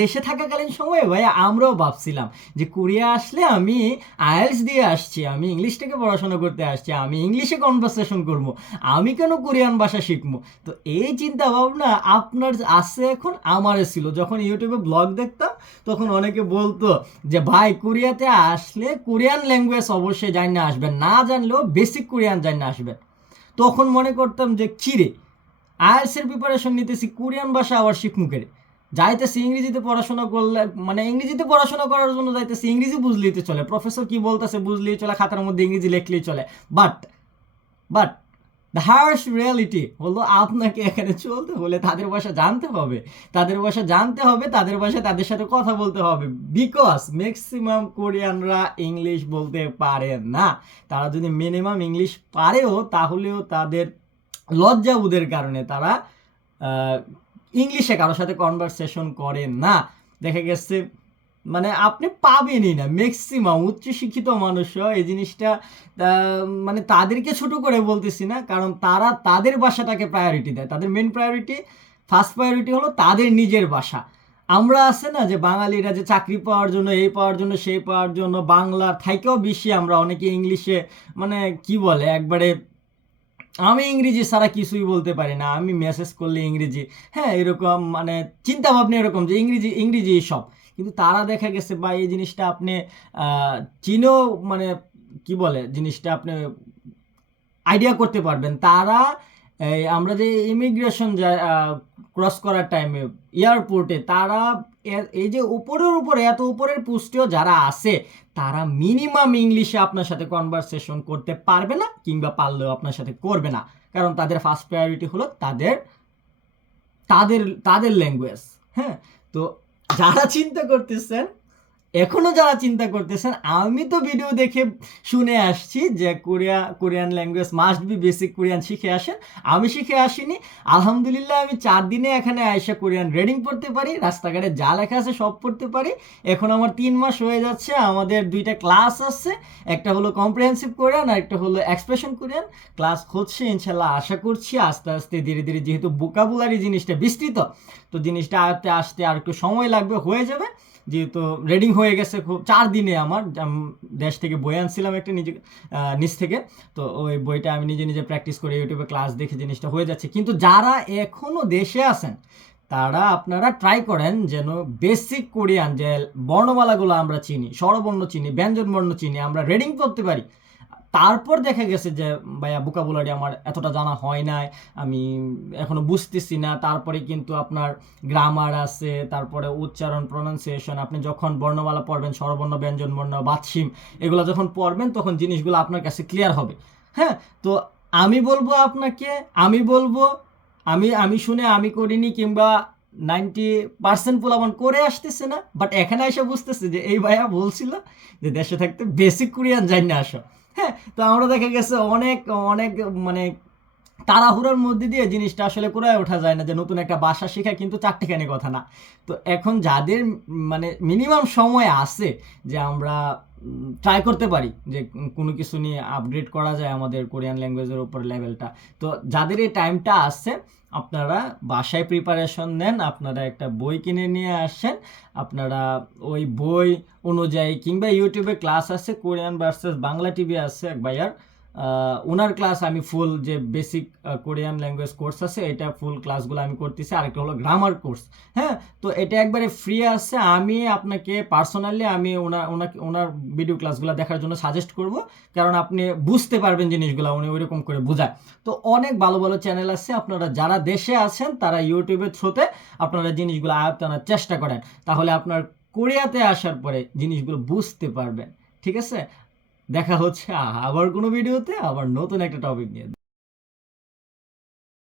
দেশে থাকাকালীন সময়ে ভাই আমরাও ভাবছিলাম যে কোরিয়া আসলে আমি আইএলটিএস দিয়ে আসছি, আমি ইংলিশ থেকে পড়াশোনা করতে আসছি, আমি ইংলিশে কনভারসেশন করবো, আমি কেন কোরিয়ান ভাষা শিখবো। তো এই চিন্তা ভাবনা আপনার আছে এখন, আমারও ছিল। যখন ইউটিউবে ব্লগ দেখতাম তখন অনেকে বলতো যে ভাই কোরিয়াতে আসলে কোরিয়ান ল্যাঙ্গুয়েজ অবশ্যই জানিয়ে আসবেন, না জানলেও বেসিক কোরিয়ান জানিয়ে আসবেন। তখন মনে করতাম যে কিরে, আইএলটিএস এর প্রিপারেশন নিতেছি, কোরিয়ান ভাষা আবার শিখমুখের যাইতেছি, ইংরেজিতে পড়াশোনা করলে মানে ইংরেজিতে পড়াশোনা করার জন্য যাইতেছি, ইংরেজি বুঝলেই তো চলে, প্রফেসর কি বলতেছে বুঝলেই চলে, খাতার মধ্যে ইংরেজি লিখলেই চলে। But but the harsh reality হলো আপনাকে এখানে চলতে হলে তাদের ভাষা জানতে হবে, তাদের ভাষা জানতে হবে, তাদের ভাষায় তাদের সাথে কথা বলতে হবে। বিকজ ম্যাক্সিমাম কোরিয়ানরা ইংলিশ বলতে পারে না। তারা যদি মিনিমাম ইংলিশ পারেও তাহলেও তাদের লজ্জা বোধের কারণে তারা ইংলিশে কারোর সাথে কনভারসেশন করে না। দেখা গেছে মানে আপনি পাবেনই না, ম্যাক্সিমাম উচ্চশিক্ষিত মানুষও এই জিনিসটা মানে তাদেরকে ছোট করে বলতেছি না, কারণ তারা তাদের ভাষাটাকে প্রায়োরিটি দেয়, তাদের মেন প্রায়োরিটি, ফার্স্ট প্রায়োরিটি হলো তাদের নিজের ভাষা। আমরা আছে না যে বাঙালিরা যে চাকরি পাওয়ার জন্য, এই পাওয়ার জন্য, সেই পাওয়ার জন্য বাংলার থাইকেও বেশি আমরা অনেকে ইংলিশে মানে কি বলে একবারে, আমি ইংরেজি ছাড়া কিছুই বলতে পারি না, আমি মেসেজ করলে ইংরেজি, হ্যাঁ এরকম মানে চিন্তা ভাবনা এরকম যে ইংরেজি ইংরেজি সব। কিন্তু তারা দেখা গেছে বা এই জিনিসটা আপনি চীনেও মানে কি বলে জিনিসটা আপনি আইডিয়া করতে পারবেন। তারা আমরা যে ইমিগ্রেশন ক্রস করার টাইমে এয়ারপোর্টে তারা এই যে উপরের উপরে এত উপরের পোস্টেও যারা আছে তারা মিনিমাম ইংলিশে আপনার সাথে কনভারসেশন করতে পারবে না, কিংবা পারলেও আপনার সাথে করবে না, কারণ তাদের ফার্স্ট প্রায়োরিটি হলো তাদের তাদের তাদের ল্যাঙ্গুয়েজ। হ্যাঁ, তো যারা চিন্তা করতেছেন, এখনো যারা চিন্তা করতেছেন, আমি তো ভিডিও দেখে শুনে আসছি যে Korean language must be basic Korean শিখে আসেন। আমি শিখে আসিনি, আলহামদুলিল্লাহ আমি 4 দিনে এখানে আইসা কোরিয়ান রিডিং পড়তে পারি, রাস্তাঘাটে যা লেখা আছে সব পড়তে পারি। এখন আমার 3 মাস হয়ে যাচ্ছে, আমাদের 2টা ক্লাস আছে, একটা হলো কম্প্রিহেনসিভ কোরিয়ান আর একটা হলো এক্সপ্রেশন কোরিয়ান। ক্লাস হচ্ছে ইনশাল্লাহ, আশা করছি আস্তে আস্তে ধীরে ধীরে, যেহেতু ভোকাবুলারি জিনিসটা বিস্তৃত, তো জিনিসটা আয়ত্তে আসতে আর একটু সময় লাগবে, হয়ে যাবে। যেহেতু রিডিং হয়ে গেছে খুব 4 দিনে, আমার দেশ থেকে বই আনছিলাম একটা নিজে নিজ থেকে, তো ওই বইটা আমি নিজে নিজে প্র্যাকটিস করে ইউটিউবে ক্লাস দেখে জিনিসটা হয়ে যাচ্ছে। কিন্তু যারা এখনও দেশে আছেন তারা আপনারা ট্রাই করেন যেন বেসিক কোরিয়ান যে বর্ণমালাগুলো আমরা চিনি, স্বরবর্ণ চিনি, ব্যঞ্জনবর্ণ চিনি, আমরা রিডিং করতে পারি। তারপর দেখা গেছে যে ভাইয়া ভোকাবুলারি আমার এতটা জানা হয় নাই, আমি এখনো বুঝতেছি না, তারপরে কিন্তু আপনার গ্রামার আছে, তারপরে উচ্চারণ, প্রনাউন্সিয়েশন, আপনি যখন বর্ণমালা পড়বেন, স্বরবর্ণ, ব্যঞ্জনবর্ণ, বাৎসিম, এগুলো যখন পড়বেন তখন জিনিসগুলো আপনার কাছে ক্লিয়ার হবে। হ্যাঁ, তো আমি বলবো আপনাকে, আমি বলবো, আমি শুনে আমি করিনি, কিংবা 90% পোলাপান করে আসতেছে না, বাট এখানে এসে বুঝতেছে যে এই ভাইয়া বলছিল যে দেশে থাকতে বেসিক কোরিয়ান জানি না আসো। হ্যাঁ, তো আমরা দেখা গেছে অনেক অনেক মানে তাড়াহুড়োর মধ্যে দিয়ে জিনিসটা আসলে করে ওঠা যায় না, যে নতুন একটা ভাষা শেখা কিন্তু চারটেখানি কথা না। তো এখন যাদের মানে মিনিমাম সময় আছে যে আমরা ট্রাই করতে পারি যে কোনো কিছু নিয়ে আপগ্রেড করা যায় আমাদের কোরিয়ান ল্যাঙ্গুয়েজের উপর লেভেলটা, তো যাদের এই টাইমটা আসছে আপনারা বাসায় প্রিপারেশন নেন, আপনারা একটা বই কিনে নিয়ে আসেন, আপনারা ওই বই অনুযায়ী, কিংবা ইউটিউবে ক্লাস আছে, কোরিয়ান ভার্সেস বাংলা টিভি আছে এক ভাইয়ার, ওনার ক্লাস আমি ফুল যে বেসিক কোরিয়ান ল্যাঙ্গুয়েজ কোর্স আছে এটা ফুল ক্লাসগুলো আমি করতেছি, আরেকটা হলো গ্রামার কোর্স। হ্যাঁ, তো এটা একবারে ফ্রি আছে, আমি আপনাকে পার্সোনালি আমি ওনার ভিডিও ক্লাসগুলো দেখার জন্য সাজেস্ট করব, কারণ আপনি বুঝতে পারবেন জিনিসগুলো, উনি ওইরকম করে বোঝায়। তো অনেক ভালো ভালো চ্যানেল আছে, আপনারা যারা দেশে আছেন তারা ইউটিউবের থ্রুতে আপনারা জিনিসগুলো আয়ত্ত আনার চেষ্টা করেন, তাহলে আপনার কোরিয়াতে আসার পরে জিনিসগুলো বুঝতে পারবেন। ঠিক আছে, দেখা হচ্ছে আবার কোনো ভিডিওতে, আবার নতুন একটা টপিক নিয়ে।